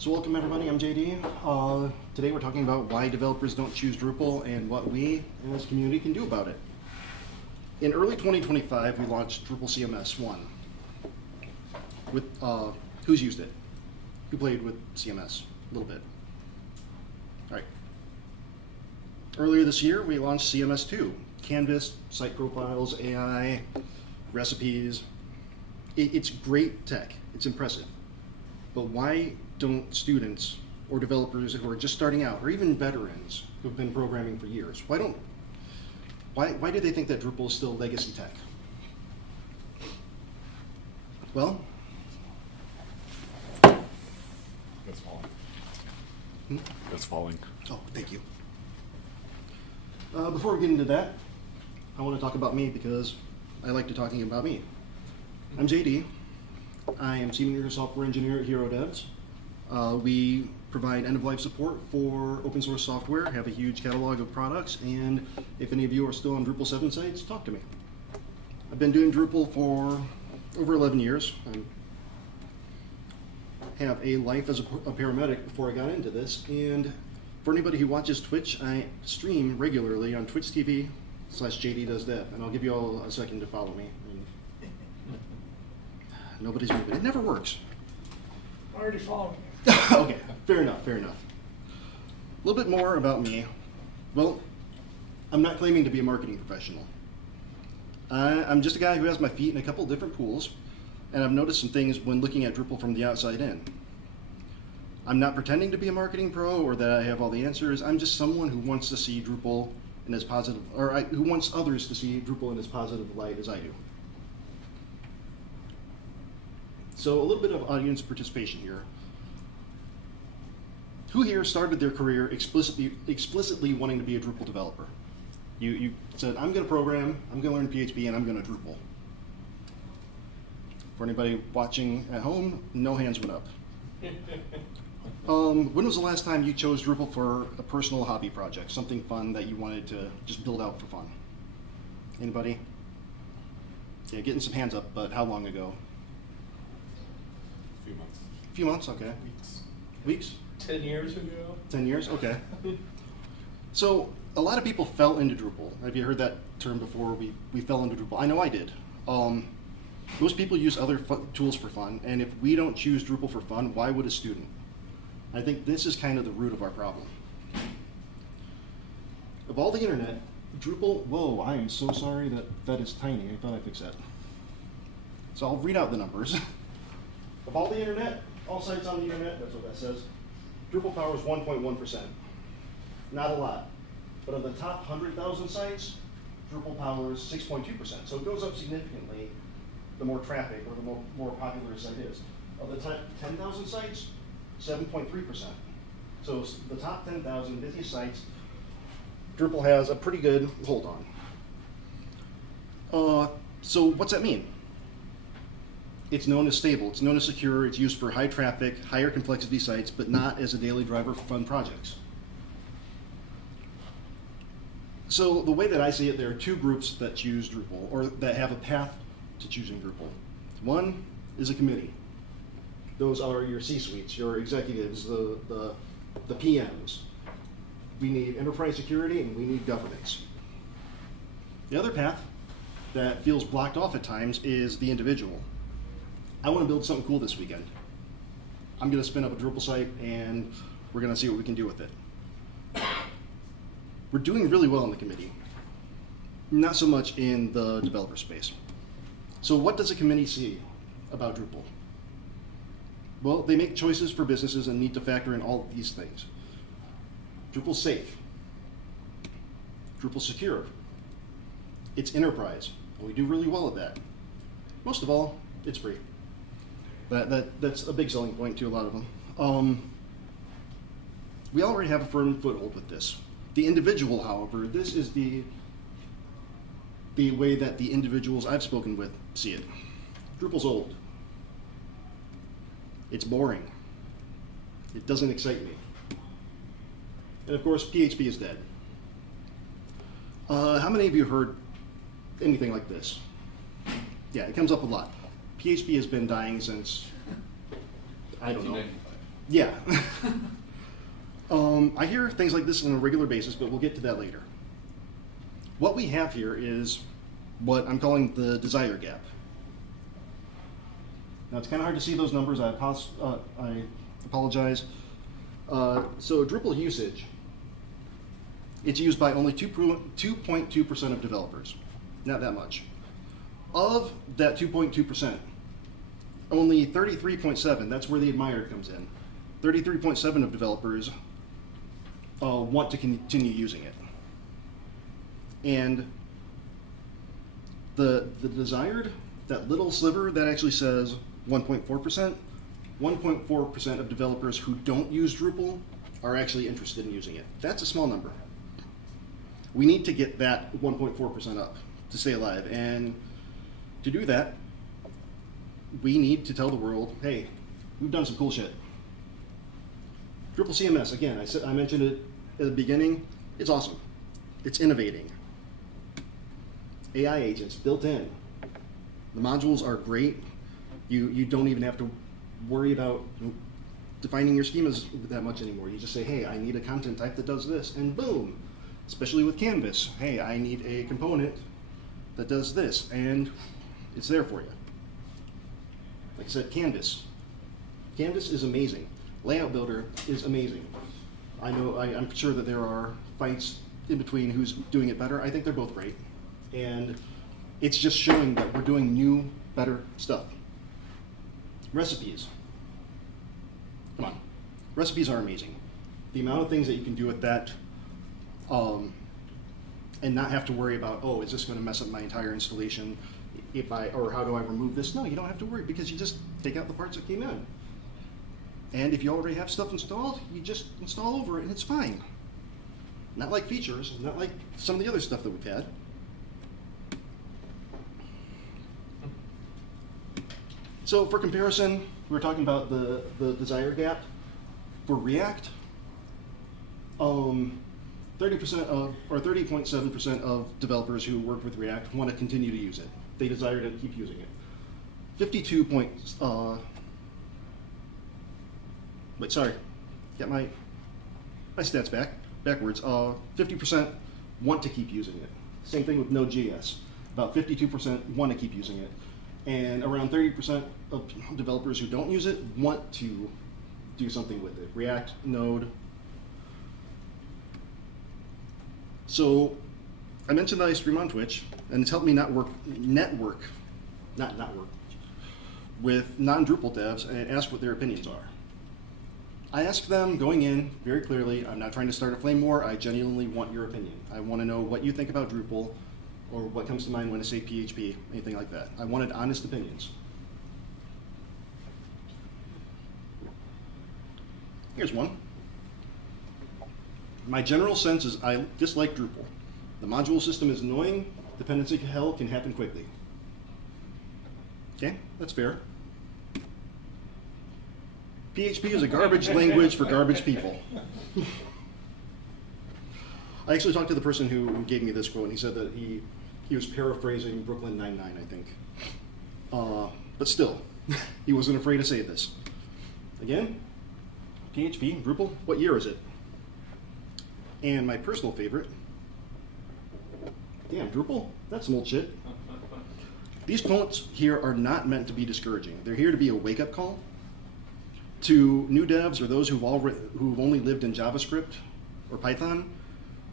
So welcome everybody, I'm JD. Today we're talking about why developers don't choose Drupal and what we as a community can do about it. In early 2025, we launched Drupal CMS 1. With, who's used it? Who played with CMS? A little bit. All right. Earlier this year, we launched CMS 2. Canvas, site profiles, AI, recipes. It's great tech, it's impressive. But why don't students or developers who are just starting out, or even veterans who've been programming for years, why do they think that Drupal is still legacy tech? Well, It's falling. hmm? It's falling. Oh, thank you. Before we get into that, I want to talk about me because I like to talking about me. I'm JD. I am Senior Software Engineer at Hero Devs. We provide end-of-life support for open source software, have a huge catalog of products, and if any of you are still on Drupal 7 sites, talk to me. I've been doing Drupal for over 11 years. I have a life as a paramedic before I got into this, and for anybody who watches Twitch, I stream regularly on Twitch TV/JDDoesDev, and I'll give you all a second to follow me. Nobody's moving. It never works. I already followed you. Okay, fair enough, fair enough. A little bit more about me. Well, I'm not claiming to be a marketing professional. I'm just a guy who has my feet in a couple different pools, and I've noticed some things when looking at Drupal from the outside in. I'm not pretending to be a marketing pro or that I have all the answers. I'm just someone who wants to see Drupal in as positive, who wants others to see Drupal in as positive light as I do. So a little bit of audience participation here. Who here started their career explicitly wanting to be a Drupal developer? You said, I'm going to program, I'm going to learn PHP, and I'm going to Drupal. For anybody watching at home, no hands went up. When was the last time you chose Drupal for a personal hobby project, something fun that you wanted to just build out for fun? Anybody? Yeah, getting some hands up, but how long ago? A few months. A few months, okay. Weeks. Weeks? 10 years ago. 10 years? Okay. So a lot of people fell into Drupal. Have you heard that term before? We fell into Drupal. I know I did. Most people use other tools for fun, and if we don't choose Drupal for fun, why would a student? I think this is kind of the root of our problem. Of all the internet, Drupal, whoa, I am so sorry that is tiny. I thought I fixed that. So I'll read out the numbers. Of all the internet, all sites on the internet, that's what that says, Drupal powers 1.1%. Not a lot. But of the top 100,000 sites, Drupal powers 6.2%. So it goes up significantly the more traffic or the more popular a site is. Of the top 10,000 sites, 7.3%. So the top 10,000 busiest sites, Drupal has a pretty good hold on. So what's that mean? It's known as stable, it's known as secure, it's used for high traffic, higher complexity sites, but not as a daily driver for fun projects. So the way that I see it, there are two groups that choose Drupal, or that have a path to choosing Drupal. One is a committee. Those are your C-suites, your executives, the PMs. We need enterprise security and we need governance. The other path that feels blocked off at times is the individual. I want to build something cool this weekend. I'm going to spin up a Drupal site and we're going to see what we can do with it. We're doing really well in the committee, not so much in the developer space. So what does a committee see about Drupal? Well, they make choices for businesses and need to factor in all of these things. Drupal's safe. Drupal's secure. It's enterprise, and we do really well at that. Most of all, it's free. That's a big selling point to a lot of them. We already have a firm foothold with this. The individual, however, this is the way that the individuals I've spoken with see it. Drupal's old. It's boring. It doesn't excite me. And of course, PHP is dead. How many of you heard anything like this? Yeah, it comes up a lot. PHP has been dying since, I don't know, Yeah. I hear things like this on a regular basis, but we'll get to that later. What we have here is what I'm calling the desire gap. Now it's kind of hard to see those numbers. I apologize. So Drupal usage, it's used by only 2.2% of developers. Not that much. Of that 2.2%, only 33.7, that's where the admired comes in. 33.7 of developers want to continue using it. And the desired, that little sliver that actually says 1.4%, 1.4% of developers who don't use Drupal are actually interested in using it. That's a small number. We need to get that 1.4% up to stay alive. And to do that, we need to tell the world, hey, we've done some cool shit. Drupal CMS, again, I mentioned it at the beginning. It's awesome. It's innovating. AI agents built in. The modules are great. You don't even have to worry about defining your schemas that much anymore. You just say, hey, I need a content type that does this, and boom. Especially with Canvas. Hey, I need a component that does this, and it's there for you. Like I said, Canvas. Canvas is amazing. Layout Builder is amazing. I'm sure that there are fights in between who's doing it better. I think they're both great. And it's just showing that we're doing new, better stuff. Recipes. Come on. Recipes are amazing. The amount of things that you can do with that, and not have to worry about, oh, is this going to mess up my entire installation? Or how do I remove this? No, you don't have to worry, because you just take out the parts that came in. And if you already have stuff installed, you just install over it and it's fine. Not like features, not like some of the other stuff that we've had. So for comparison, we were talking about the desire gap. For React, 30% of, or 30.7% of developers who work with React want to continue to use it. They desire to keep using it. 52 my stats backwards. 50% want to keep using it. Same thing with Node.js. About 52% want to keep using it. And around 30% of developers who don't use it want to do something with it. React, Node. So I mentioned that I stream on Twitch, and it's helped me network with non-Drupal devs and ask what their opinions are. I ask them going in very clearly, I'm not trying to start a flame war, I genuinely want your opinion. I want to know what you think about Drupal, or what comes to mind when I say PHP, anything like that. I wanted honest opinions. Here's one. My general sense is I dislike Drupal. The module system is annoying, dependency hell can happen quickly. Okay, that's fair. PHP is a garbage language for garbage people. I actually talked to the person who gave me this quote, and he said that he was paraphrasing Brooklyn Nine-Nine, I think. But still, he wasn't afraid to say this. Again, PHP, Drupal, what year is it? And my personal favorite, damn, Drupal? That's some old shit. These quotes here are not meant to be discouraging. They're here to be a wake-up call to new devs or those who've only lived in JavaScript or Python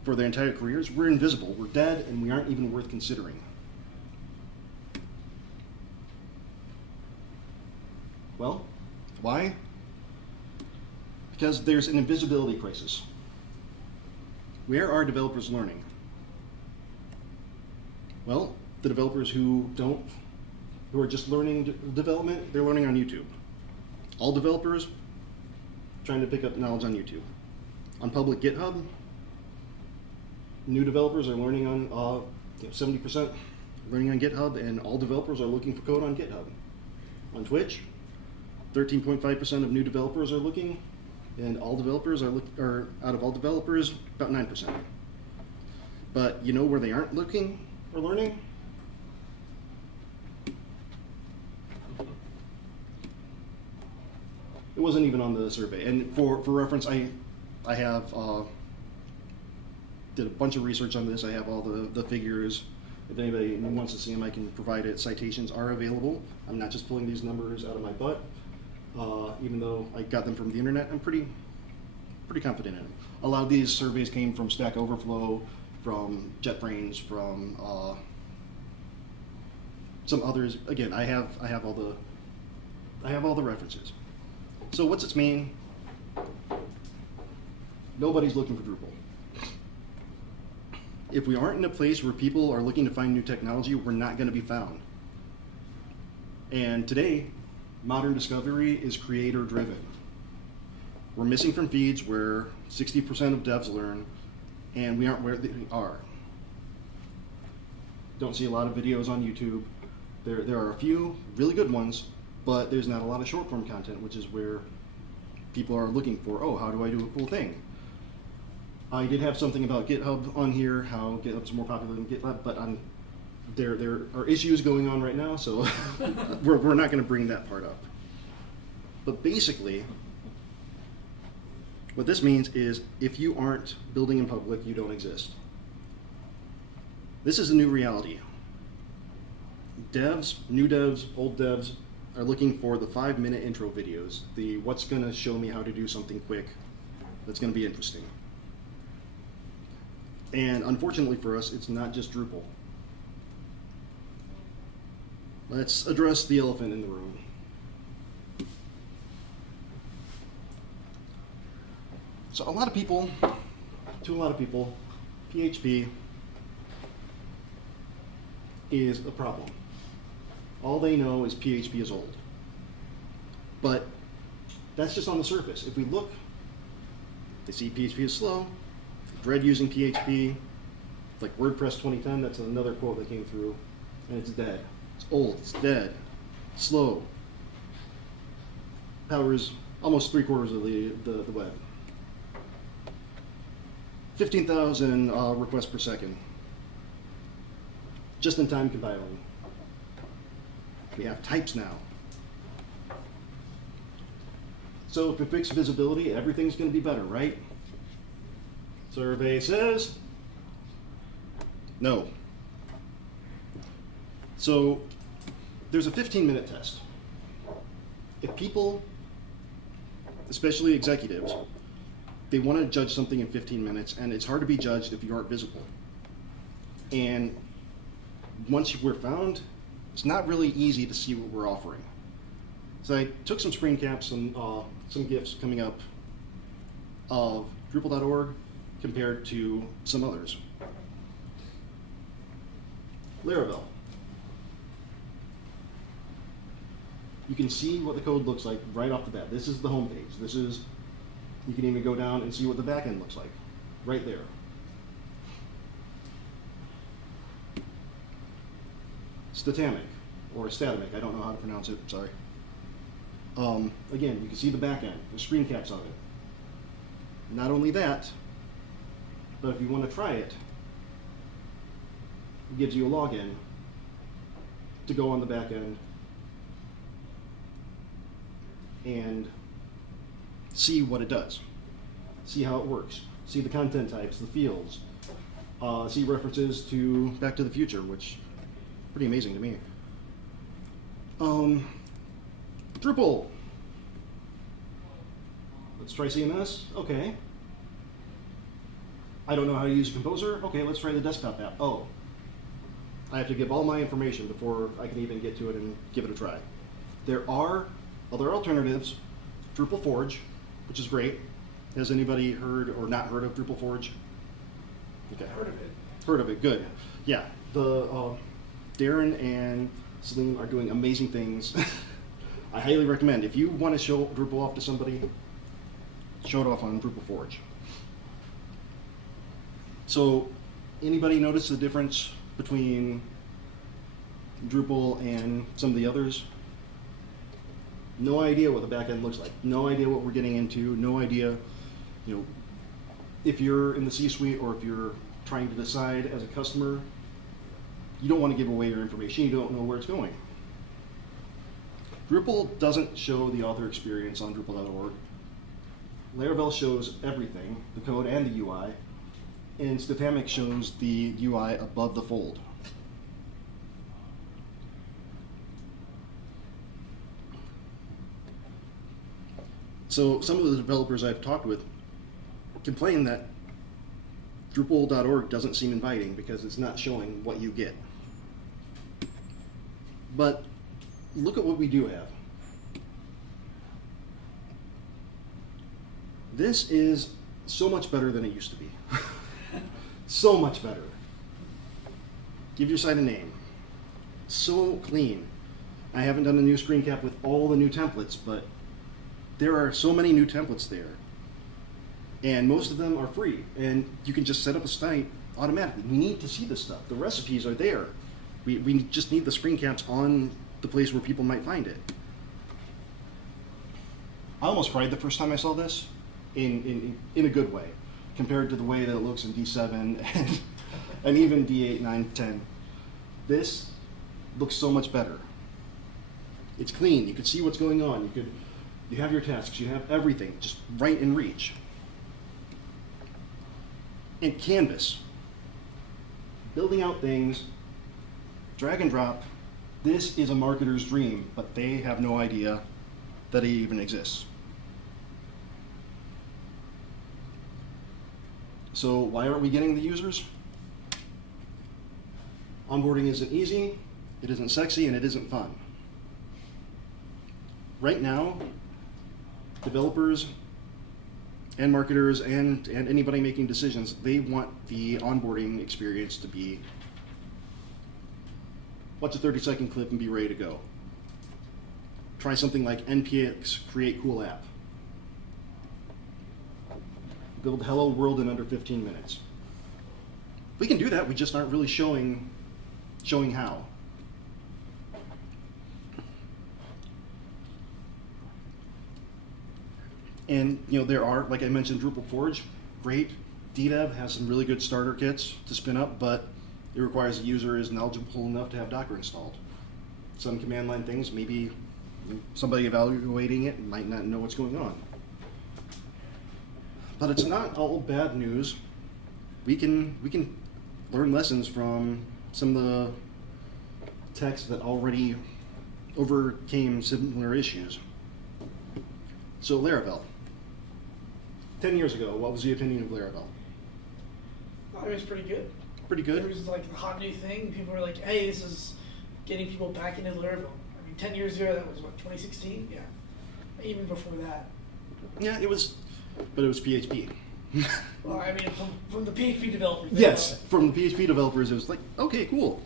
for their entire careers. We're invisible, we're dead, and we aren't even worth considering. Well, why? Because there's an invisibility crisis. Where are developers learning? Well, the developers who are just learning development, they're learning on YouTube. All developers trying to pick up knowledge on YouTube. On public GitHub, new developers are learning on 70% learning on GitHub, and all developers are looking for code on GitHub. On Twitch, 13.5% of new developers are looking, and all developers are out of all developers, about 9%. But you know where they aren't looking or learning? It wasn't even on the survey. And for reference, I have did a bunch of research on this. I have all the figures. If anybody wants to see them, I can provide it. Citations are available. I'm not just pulling these numbers out of my butt. Even though I got them from the internet, I'm pretty confident in them. A lot of these surveys came from Stack Overflow, from JetBrains, from some others. Again, I have all the references. So what's its mean? Nobody's looking for Drupal. If we aren't in a place where people are looking to find new technology, we're not going to be found. And today, modern discovery is creator driven. We're missing from feeds where 60% of devs learn, and we aren't where they are. Don't see a lot of videos on YouTube. There are a few really good ones, but there's not a lot of short form content, which is where people are looking for, oh, how do I do a cool thing? I did have something about GitHub on here, how GitHub's more popular than GitLab, but there are issues going on right now, so we're not going to bring that part up. But basically, what this means is if you aren't building in public, you don't exist. This is a new reality. Devs, new devs, old devs are looking for the 5-minute intro videos, the what's going to show me how to do something quick that's going to be interesting. And unfortunately for us, it's not just Drupal. Let's address the elephant in the room. So to a lot of people, PHP is a problem. All they know is PHP is old. But that's just on the surface. If we look, they see PHP is slow, dread using PHP, like WordPress 2010, that's another quote that came through, and it's dead. It's old, it's dead, slow. Powers almost 3/4 of the web. 15,000 requests per second. Just-in-time compiling. We have types now. So if we fix visibility, everything's going to be better, right? Survey says no. So there's a 15-minute test. If people, especially executives, they want to judge something in 15 minutes, and it's hard to be judged if you aren't visible. And once we're found, it's not really easy to see what we're offering. So I took some screen caps and some GIFs coming up of Drupal.org compared to some others. Laravel. You can see what the code looks like right off the bat. This is the home page. This is, you can even go down and see what the backend looks like right there. Statamic, or Statamic, I don't know how to pronounce it, sorry. Again, you can see the backend, the screen caps of it. Not only that, but if you want to try it, it gives you a login to go on the backend and see what it does, see how it works, see the content types, the fields, see references to Back to the Future, which is pretty amazing to me. Drupal. Let's try CMS. Okay. I don't know how to use a composer. Okay, let's try the desktop app. Oh, I have to give all my information before I can even get to it and give it a try. There are other alternatives. Drupal Forge, which is great. Has anybody heard or not heard of Drupal Forge? Okay. Heard of it. Heard of it, good. Yeah, the Darren and Celine are doing amazing things. I highly recommend, if you want to show Drupal off to somebody, show it off on Drupal Forge. So, anybody notice the difference between Drupal and some of the others? No idea what the back end looks like. No idea what we're getting into. No idea, you know, if you're in the C-suite or if you're trying to decide as a customer, you don't want to give away your information. You don't know where it's going. Drupal doesn't show the author experience on Drupal.org. Laravel shows everything, the code and the UI, and Statamic shows the UI above the fold. So some of the developers I've talked with complain that Drupal.org doesn't seem inviting because it's not showing what you get. But look at what we do have. This is so much better than it used to be. So much better. Give your site a name. So clean. I haven't done a new screen cap with all the new templates, but there are so many new templates there. And most of them are free. And you can just set up a site automatically. We need to see this stuff. The recipes are there. We just need the screen caps on the place where people might find it. I almost cried the first time I saw this in a good way, compared to the way that it looks in D7 and even D8, 9, 10. This looks so much better. It's clean. You can see what's going on. You have your tasks. You have everything just right in reach. And Canvas, building out things, drag and drop. This is a marketer's dream, but they have no idea that it even exists. So why aren't we getting the users? Onboarding isn't easy, it isn't sexy, and it isn't fun. Right now, developers and marketers and anybody making decisions, they want the onboarding experience to be, watch a 30-second clip and be ready to go. Try something like NPX Create Cool App. Build Hello World in under 15 minutes. We can do that, we just aren't really showing how. And there are, like I mentioned, Drupal Forge, great. DDEV has some really good starter kits to spin up, but it requires the user is knowledgeable enough to have Docker installed. Some command line things, maybe somebody evaluating it might not know what's going on. But it's not all bad news. We can learn lessons from some of the techs that already overcame similar issues. So Laravel. 10 years ago, what was the opinion of Laravel? I thought it was pretty good. Pretty good? It was like a hot new thing. People were like, hey, this is getting people back into Laravel. I mean, 10 years ago, that was what, 2016? Yeah. Even before that. Yeah, it was, but it was PHP. Well, I mean, from the PHP developers. Yes, from the PHP developers, it was like, okay, cool.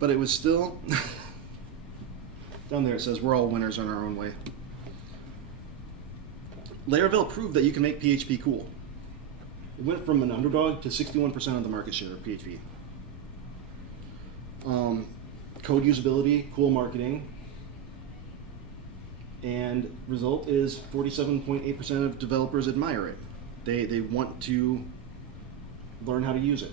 But it was still, down there it says, we're all winners in our own way. Laravel proved that you can make PHP cool. It went from an underdog to 61% of the market share of PHP. Code usability, cool marketing, and result is 47.8% of developers admire it. They want to learn how to use it.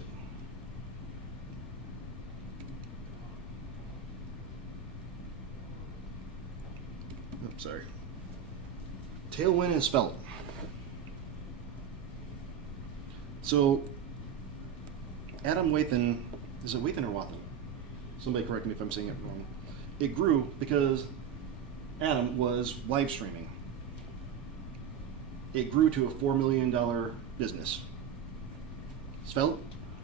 Oh, sorry. Tailwind is felt. So, Adam Wathan, is it Wathan or Wathan? Somebody correct me if I'm saying it wrong. It grew because Adam was live streaming. It grew to a $4 million business. Svelte,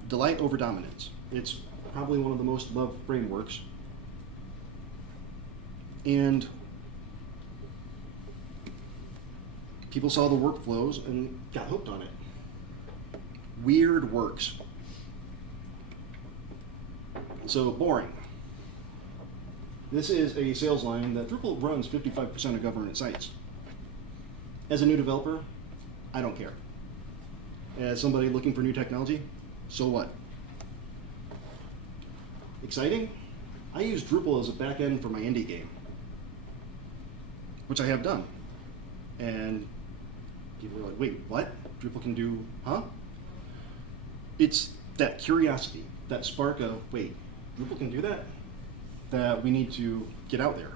delight over dominance. It's probably one of the most loved frameworks. And people saw the workflows and got hooked on it. Weird works. So boring. This is a sales line that Drupal runs 55% of government sites. As a new developer, I don't care. As somebody looking for new technology, so what? Exciting? I use Drupal as a backend for my indie game, which I have done. And people are like, wait, what? Drupal can do, huh? It's that curiosity, that spark of, wait, Drupal can do that? That we need to get out there.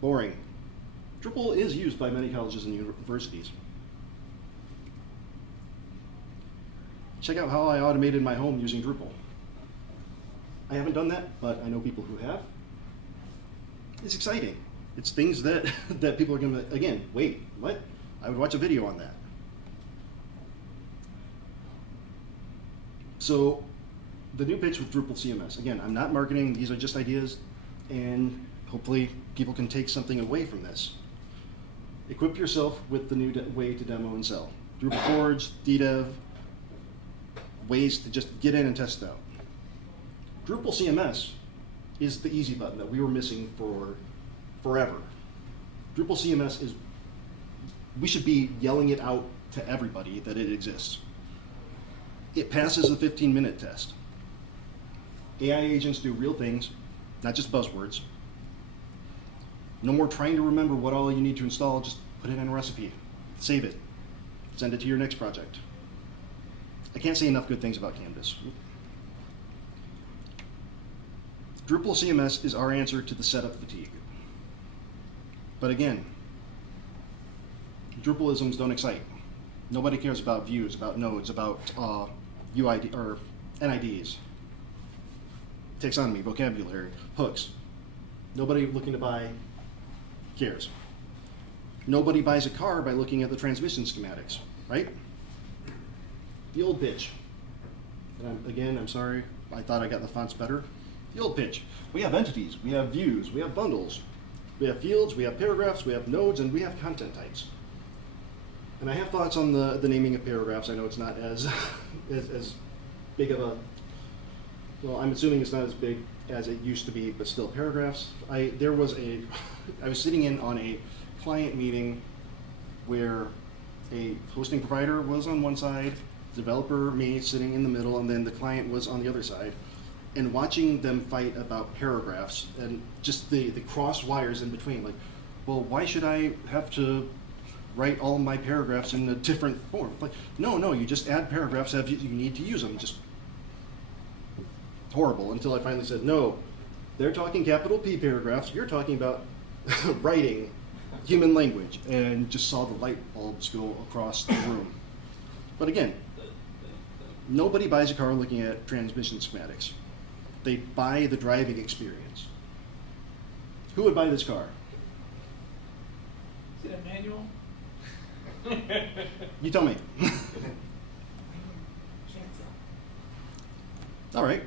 Boring. Drupal is used by many colleges and universities. Check out how I automated my home using Drupal. I haven't done that, but I know people who have. It's exciting. It's things that, that people are gonna, again, wait, what? I would watch a video on that. So, the new pitch with Drupal CMS. Again, I'm not marketing, these are just ideas, and hopefully people can take something away from this. Equip yourself with the new way to demo and sell. Drupal Forge, DDEV, ways to just get in and test it out. Drupal CMS is the easy button that we were missing for forever. Drupal CMS is, we should be yelling it out to everybody that it exists. It passes the 15-minute test. AI agents do real things, not just buzzwords. No more trying to remember what all you need to install, just put it in a recipe, save it, send it to your next project. I can't say enough good things about Canvas. Drupal CMS is our answer to the setup fatigue. But again, Drupalisms don't excite. Nobody cares about views, about nodes, about UID or NIDs, taxonomy, vocabulary, hooks. Nobody looking to buy cares. Nobody buys a car by looking at the transmission schematics, right? The old pitch. And I'm sorry, I thought I got the fonts better. The old pitch. We have entities, we have views, we have bundles, we have fields, we have paragraphs, we have nodes, and we have content types. And I have thoughts on the naming of paragraphs. I know it's not as as big of a, well, I'm assuming it's not as big as it used to be, but still paragraphs. I was sitting in on a client meeting where a hosting provider was on one side, developer, me, sitting in the middle, and then the client was on the other side. And watching them fight about paragraphs and just the cross wires in between, like, well, why should I have to write all my paragraphs in a different form? Like, no, you just add paragraphs as you need to use them. Just horrible, until I finally said, no, they're talking capital P paragraphs, you're talking about writing human language, and just saw the light bulbs go across the room. But again, nobody buys a car looking at transmission schematics. They buy the driving experience. Who would buy this car? Is it a manual? You tell me. Can't tell. All right.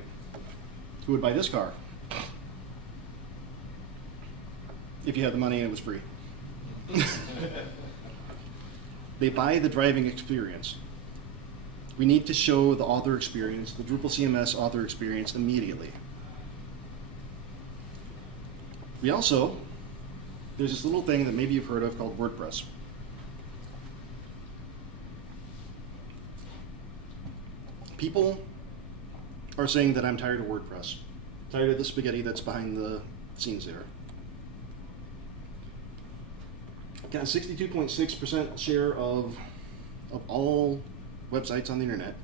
Who would buy this car? If you had the money and it was free. They buy the driving experience. We need to show the author experience, the Drupal CMS author experience immediately. We also, there's this little thing that maybe you've heard of called WordPress. People are saying that I'm tired of WordPress, tired of the spaghetti that's behind the scenes there. Got a 62.6% share of all websites on the internet,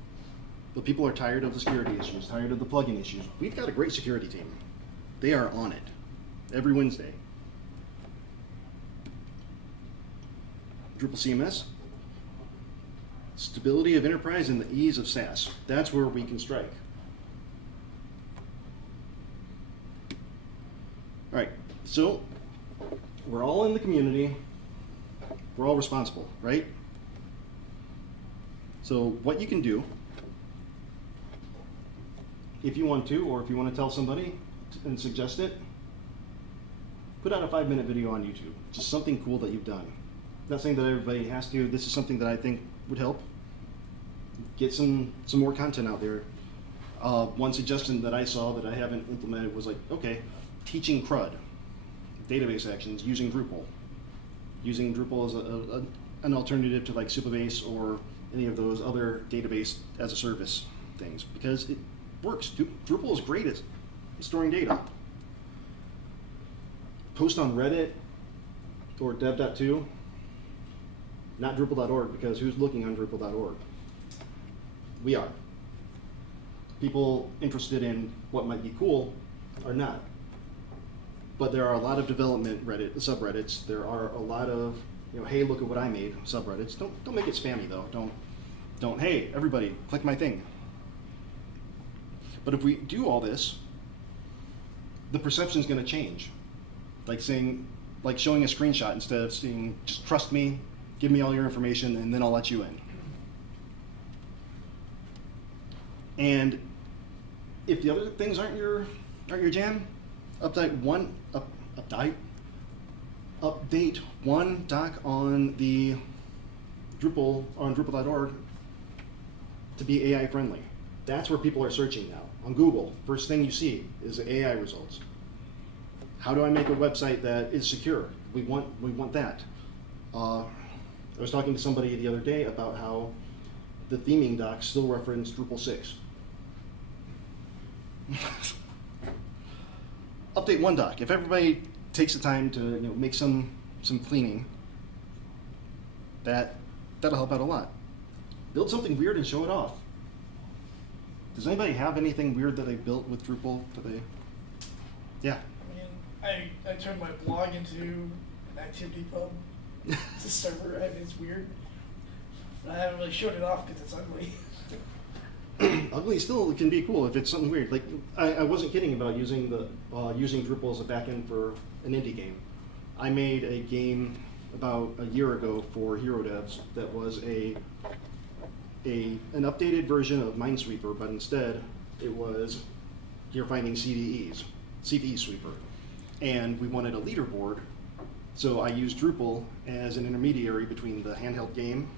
but people are tired of the security issues, tired of the plugin issues. We've got a great security team. They are on it every Wednesday. Drupal CMS, stability of enterprise and the ease of SaaS. That's where we can strike. All right, so we're all in the community. We're all responsible, right? So what you can do, if you want to, or if you want to tell somebody and suggest it, put out a 5-minute video on YouTube. Just something cool that you've done. Not saying that everybody has to. This is something that I think would help. Get some more content out there. One suggestion that I saw that I haven't implemented was like, okay, teaching CRUD, database actions using Drupal. Using Drupal as an alternative to like Supabase or any of those other database as a service things, because it works. Drupal is great at storing data. Post on Reddit or dev.to, not Drupal.org, because who's looking on Drupal.org? We are. People interested in what might be cool are not. But there are a lot of development subreddits. There are a lot of, hey, look at what I made subreddits. Don't make it spammy though. Don't, hey, everybody, click my thing. But if we do all this, the perception is going to change. Like showing a screenshot instead of saying, just trust me, give me all your information, and then I'll let you in. And if the other things aren't your jam, update one doc on the Drupal on Drupal.org to be AI friendly. That's where people are searching now. On Google, first thing you see is AI results. How do I make a website that is secure? We want that. I was talking to somebody the other day about how the theming docs still reference Drupal 6. Update one doc. If everybody takes the time to make some cleaning, that'll help out a lot. Build something weird and show it off. Does anybody have anything weird that they built with Drupal? Yeah. I mean, I turned my blog into an activity pub. It's a server. I mean, it's weird. But I haven't really showed it off because it's ugly. Ugly still can be cool if it's something weird. Like I wasn't kidding about using Drupal as a backend for an indie game. I made a game about a year ago for Hero Devs that was an updated version of Minesweeper, but instead it was you're finding CVE Sweeper, and we wanted a leaderboard. So I used Drupal as an intermediary between the handheld game,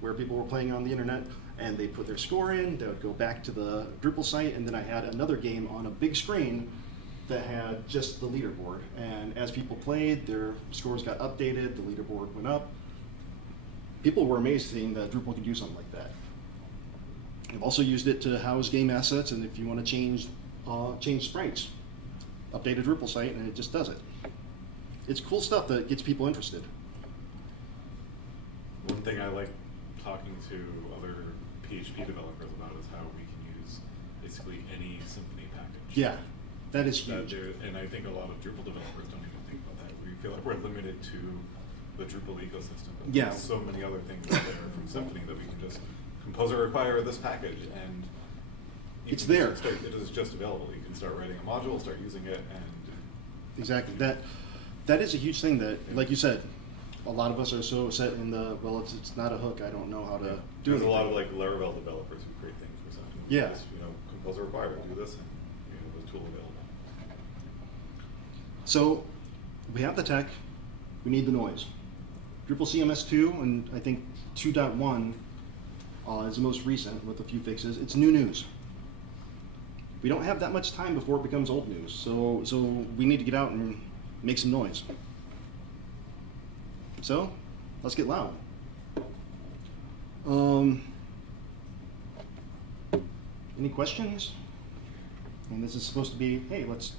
where people were playing on the internet, and they put their score in, they would go back to the Drupal site, and then I had another game on a big screen that had just the leaderboard. And as people played, their scores got updated, the leaderboard went up. People were amazed seeing that Drupal could do something like that. I've also used it to house game assets, and if you want to change sprites, update a Drupal site, and it just does it. It's cool stuff that gets people interested. One thing I like talking to other PHP developers about is how we can use basically any Symfony package. Yeah, that is huge. And I think a lot of Drupal developers don't even think about that. We feel like we're limited to the Drupal ecosystem. But Yeah. There's so many other things out there from Symfony that we can just compose or require this package, and It's there. It is just available. You can start writing a module, start using it, and Exactly. That is a huge thing that, like you said, a lot of us are so set in the, well, if it's not a hook, I don't know how to do there's anything. a lot of like Laravel developers who create things for Symfony. Yeah. Just, compose or require, do this, and the tool available. So we have the tech, we need the noise. Drupal CMS 2 and I think 2.1 is the most recent with a few fixes. It's new news. We don't have that much time before it becomes old news, so we need to get out and make some noise. So let's get loud. Any questions? And this is supposed to be, hey, let's.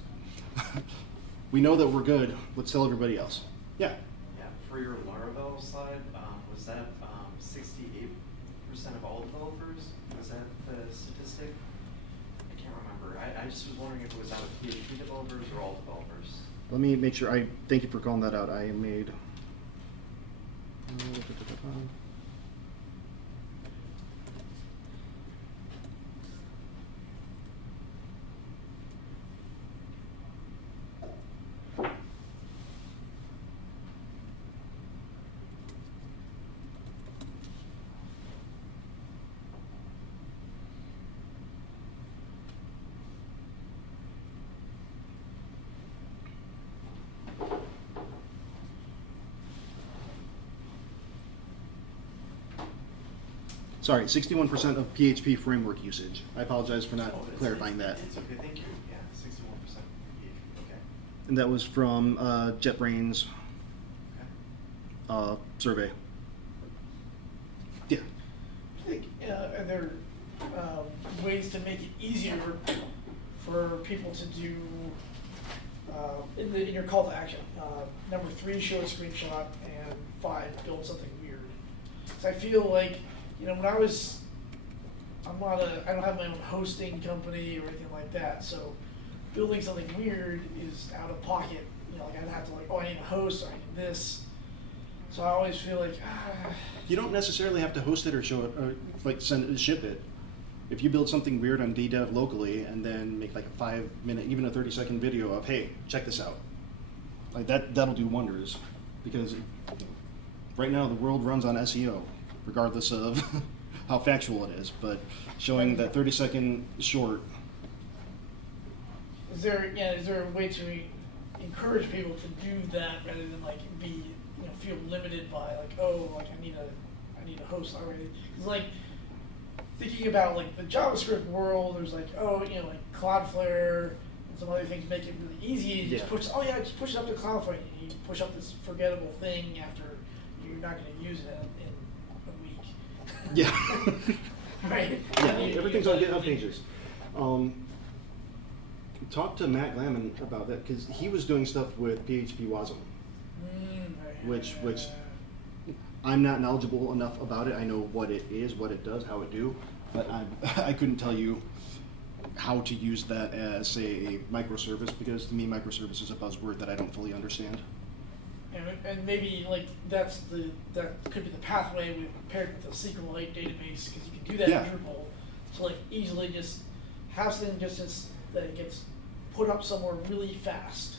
We know that we're good. Let's tell everybody else. Yeah. Yeah, for your Laravel slide, was that 68% of all developers? Was that the statistic? I can't remember. I just was wondering if it was out of PHP developers or all developers. Let me make sure. I thank you for calling that out. I made. Sorry, 61% of PHP framework usage. I apologize for not clarifying that. It's okay, thank you. Yeah, 61% PHP, okay. And that was from JetBrains Okay. survey. Yeah. I think, are there ways to make it easier for people to do in your call to action? Number 3, show a screenshot, and 5, build something weird. So I feel like, when I don't have my own hosting company or anything like that, so building something weird is out of pocket like I'd have to like, oh, I need a host, or I need this. So I always feel like, You don't necessarily have to host it or show it, or like ship it. If you build something weird on DDev locally and then make like a 5-minute, even a 30-second video of, hey, check this out, like that'll do wonders, because right now the world runs on SEO, regardless of how factual it is. But showing that 30-second short. is there a way to encourage people to do that rather than like be, feel limited by like, oh, like I need a host already? Because like thinking about like the JavaScript world, there's like, oh, like Cloudflare and some other things make it really easy. You just push it up to Cloudflare. You push up this forgettable thing after you're not going to use it in a week. Yeah. Right. Yeah, everything's on GitHub pages. Talk to Matt Glaman about that, because he was doing stuff with PHP Wasm, which I'm not knowledgeable enough about it. I know what it is, what it does, how it do, but I couldn't tell you how to use that as, say, a microservice, because to me microservice is a buzzword that I don't fully understand. And maybe like that could be the pathway we paired with the SQLite database, because you can do that Yeah. in Drupal. So like easily just have something just that it gets put up somewhere really fast.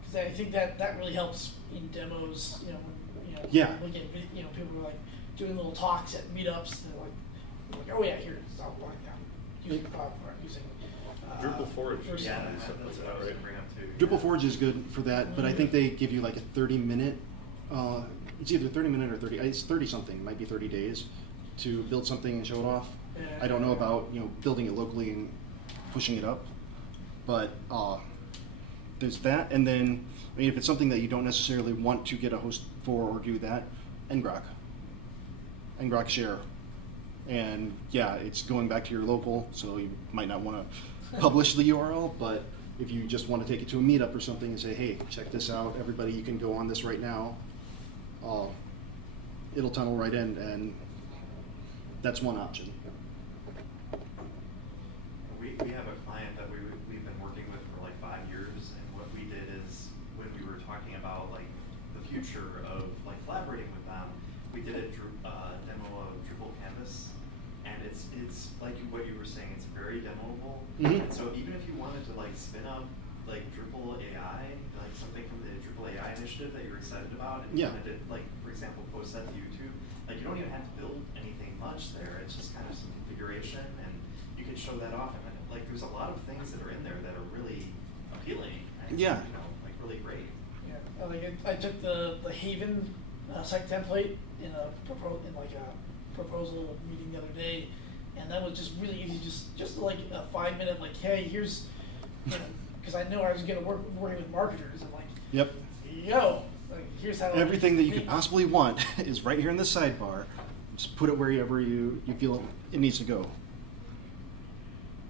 Because I think that really helps in demos. Yeah. Looking at people are like doing little talks at meetups. They're like, oh yeah, here it's out. Using using. Drupal Forge. or Yeah, something. that's what I was gonna bring up too. Drupal Forge is good for that, but I think they give you like a 30-minute, it's either 30-minute or 30, it's 30-something, might be 30 days, to build something and show it off. Yeah. I don't know about, building it locally and pushing it up, but there's that. And then, if it's something that you don't necessarily want to get a host for or do that, ngrok share. And yeah, it's going back to your local, so you might not want to publish the URL, but if you just want to take it to a meetup or something and say, hey, check this out, everybody, you can go on this right now, it'll tunnel right in, and that's one option. We have a client that we've been working with for like 5 years, and what we did is when we were talking about like the future of like collaborating with them, we did a demo of Drupal Canvas, and it's like what you were saying, it's very demoable. Mhm. And so even if you wanted to like spin up like Drupal AI, like something from the Drupal AI initiative that you're excited about, and you Yeah. wanted to, like, for example, post that to YouTube, like you don't even have to build anything much there. It's just kind of some configuration, and you can show that off. And like there's a lot of things that are in there that are really appealing. And, Yeah. like really great. Yeah, I took the Haven site template in a proposal meeting the other day, and that was just really easy. Just like a 5-minute, like, hey, here's, because I know I was gonna working with marketers, and like, Yep. yo, like here's how Everything that you could possibly want is right here in the sidebar. Just put it wherever you feel it needs to go.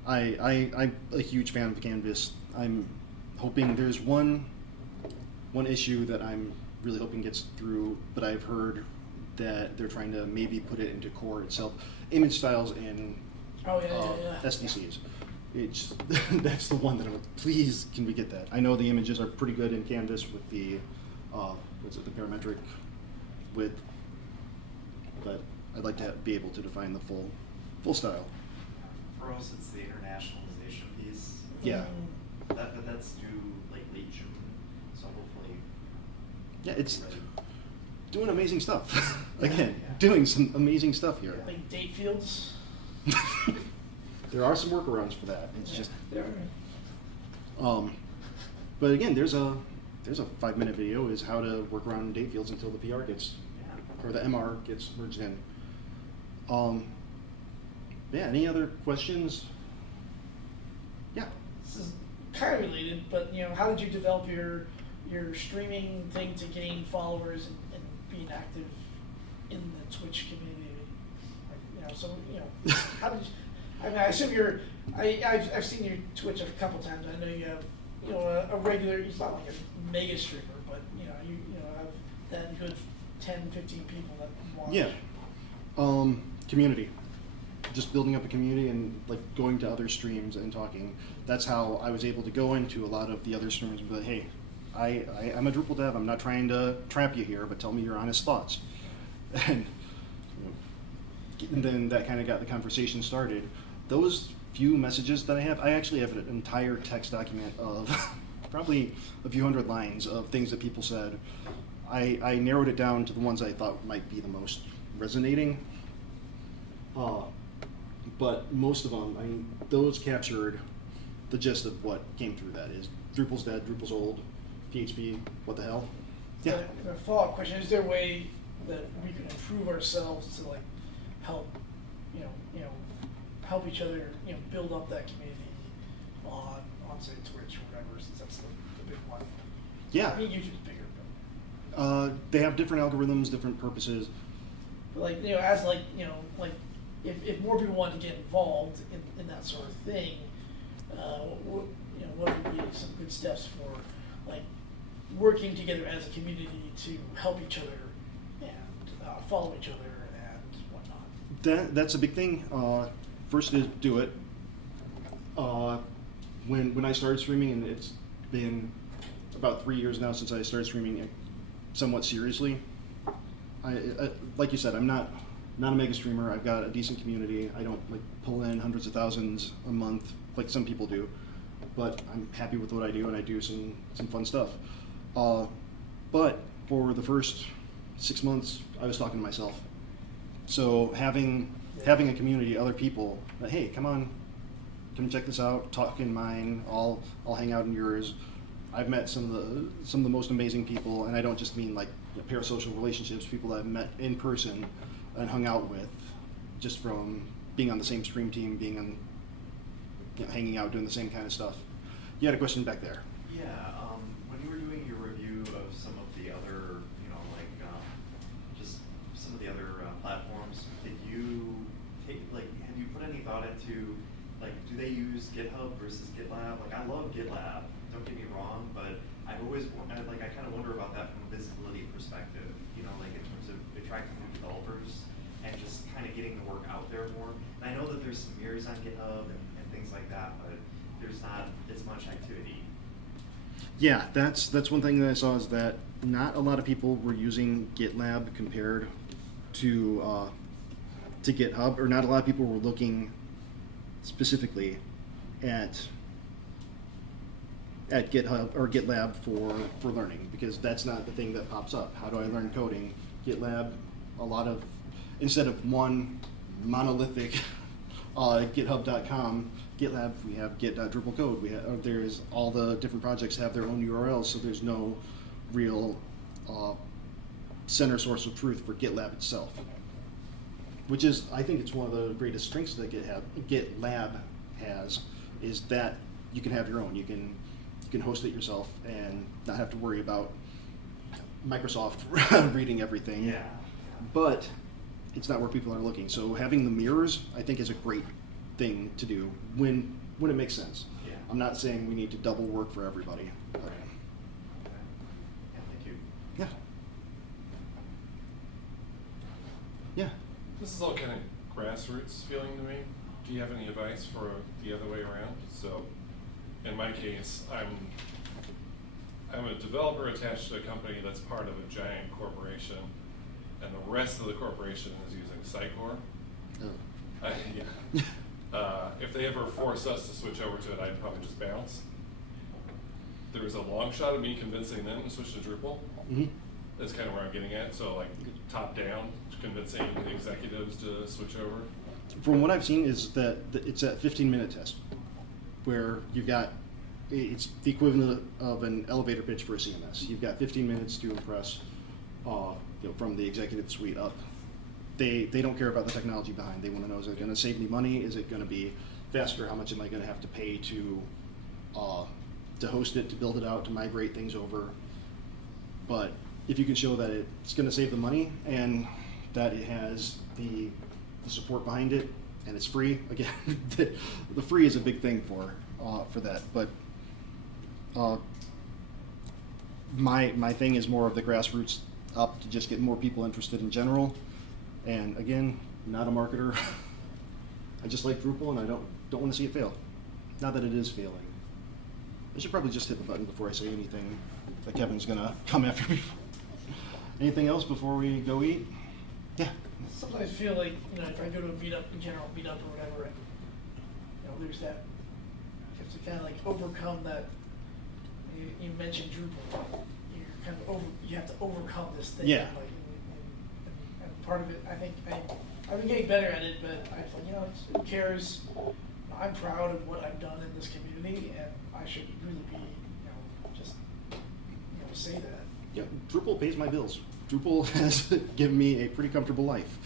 I'm a huge fan of Canvas. I'm hoping there's one issue that I'm really hoping gets through, but I've heard that they're trying to maybe put it into core itself. Image styles and Oh yeah. SDCs. It's that's the one that I'm like, please, can we get that? I know the images are pretty good in Canvas with the the parametric width, but I'd like to be able to define the full style. For us, it's the internationalization piece. Yeah. But that's due like late June, so hopefully. Yeah, it's ready. doing amazing stuff. Again, Yeah. doing some amazing stuff here. Like date fields. There are some workarounds for that. It's just, there. but again, there's a 5-minute video is how to work around date fields until the PR gets, Yeah. or the MR gets merged in. Yeah, any other questions? Yeah. This is kind of related, but how did you develop your streaming thing to gain followers and being active in the Twitch community? Like, how did you? I mean, I assume I've seen your Twitch a couple times. I know you have a regular. It's not like a mega streamer, but you have that good 10, 15 people that watch. Yeah. Community. Just building up a community and like going to other streams and talking. That's how I was able to go into a lot of the other streamers and be like, hey, I'm a Drupal dev. I'm not trying to trap you here, but tell me your honest thoughts. And, and then that kind of got the conversation started. Those few messages that I actually have an entire text document of probably a few hundred lines of things that people said. I narrowed it down to the ones I thought might be the most resonating. But most of them, I mean, those captured the gist of what came through that is Drupal's dead, Drupal's old, PHP, what the hell? Yeah. A follow-up question: is there a way that we can improve ourselves to like help, help each other, build up that community on say Twitch or whatever, since that's the big one. Yeah. I mean, YouTube's bigger, but They have different algorithms, different purposes. like as like if more people want to get involved in that sort of thing, what would be some good steps for like working together as a community to help each other and follow each other and whatnot? That's a big thing. First is do it. When I started streaming, and it's been about 3 years now since I started streaming somewhat seriously. I like you said, I'm not a mega streamer. I've got a decent community. I don't like pull in hundreds of thousands a month like some people do, but I'm happy with what I do, and I do some fun stuff. But for the first 6 months, I was talking to myself. So having a community, other people, that hey, come check this out. Talk in mine. I'll hang out in yours. I've met some of the most amazing people, and I don't just mean like parasocial relationships. People that I've met in person and hung out with, just from being on the same stream team, being on, hanging out, doing the same kind of stuff. You had a question back there. Yeah, when you were doing your review of some of the other, just some of the other platforms, did you have you put any thought into, do they use GitHub versus GitLab? I love GitLab, don't get me wrong, but I've always, I kind of wonder about that from a visibility perspective, in terms of attracting new developers and just kind of getting the work out there more. And I know that there's some mirrors on GitHub and things like that, but there's not as much activity. Yeah, that's one thing that I saw is that not a lot of people were using GitLab compared to GitHub, or not a lot of people were looking specifically at GitHub or GitLab for learning, because that's not the thing that pops up. How do I learn coding? GitLab, instead of one monolithic GitHub.com, GitLab, we have Drupal code. There's all the different projects have their own URLs, so there's no real center source of truth for GitLab itself. Which is, I think it's one of the greatest strengths that GitLab has, is that you can have your own. You can host it yourself and not have to worry about Microsoft reading everything. Yeah. But it's not where people are looking. So having the mirrors, I think, is a great thing to do when it makes sense. Yeah. I'm not saying we need to double work for everybody. But Okay. Yeah, thank you. yeah. Yeah. This is all kind of grassroots feeling to me. Do you have any advice for the other way around? So, in my case, I'm a developer attached to a company that's part of a giant corporation, and the rest of the corporation is using Sitecore. Oh. Yeah. If they ever force us to switch over to it, I'd probably just bounce. There was a long shot of me convincing them to switch to Drupal. Mm-hmm. That's kind of where I'm getting at. So top down, convincing the executives to switch over. From what I've seen is that it's a 15-minute test where it's the equivalent of an elevator pitch for a CMS. You've got 15 minutes to impress from the executive suite up. They don't care about the technology behind. They want to know, is it going to save me money? Is it going to be faster? How much am I going to have to pay to host it, to build it out, to migrate things over? But if you can show that it's going to save the money and that it has the support behind it and it's free, again, the free is a big thing for that. But my thing is more of the grassroots up to just get more people interested in general. And again, not a marketer. I just like Drupal, and I don't want to see it fail. Not that it is failing. I should probably just hit the button before I say anything that Kevin's gonna come after me. Anything else before we go eat? Yeah. Sometimes I feel like, you know, if I go to a meetup, a general meetup or whatever, you know, there's that, you have to kind of like overcome that, you mentioned Drupal, you're kind of you have to overcome this thing. Yeah. Like, and part of it, I think, I've been getting better at it, but I thought, you know, who cares? I'm proud of what I've done in this community, and I should really be, you know, just, you know, say that. Yeah, Drupal pays my bills. Drupal has given me a pretty comfortable life.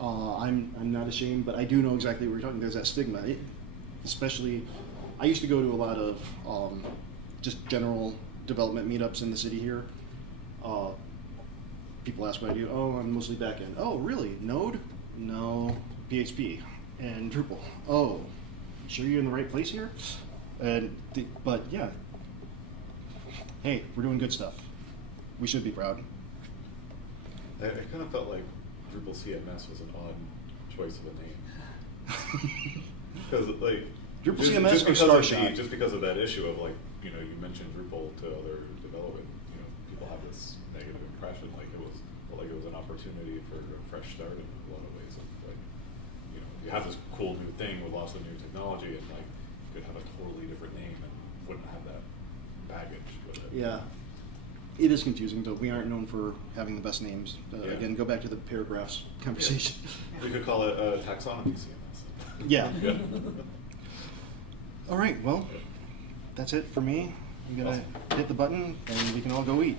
I'm not ashamed, but I do know exactly what you're talking. There's that stigma, especially. I used to go to a lot of just general development meetups in the city here. People ask what I do. Oh, I'm mostly backend. Oh, really? Node? No. PHP and Drupal. Oh, sure you're in the right place here? But yeah. Hey, we're doing good stuff. We should be proud. I kind of felt like Drupal CMS was an odd choice of a name. Because like Drupal just- CMS just or because of Starshot? just because of that issue of like, you know, you mentioned Drupal to other development, you know, people have this negative impression like it was an opportunity for a fresh start in a lot of ways. Of, like, you know, you have this cool new thing with lots of new technology, and like you could have a totally different name and wouldn't have that baggage with it. Yeah. It is confusing, though. We aren't known for having the best names. Yeah. Again, go back to the paragraphs conversation. We could call it taxonomy CMS. Yeah. All right, well, that's it for me. I'm going to hit the button, and we can all go eat.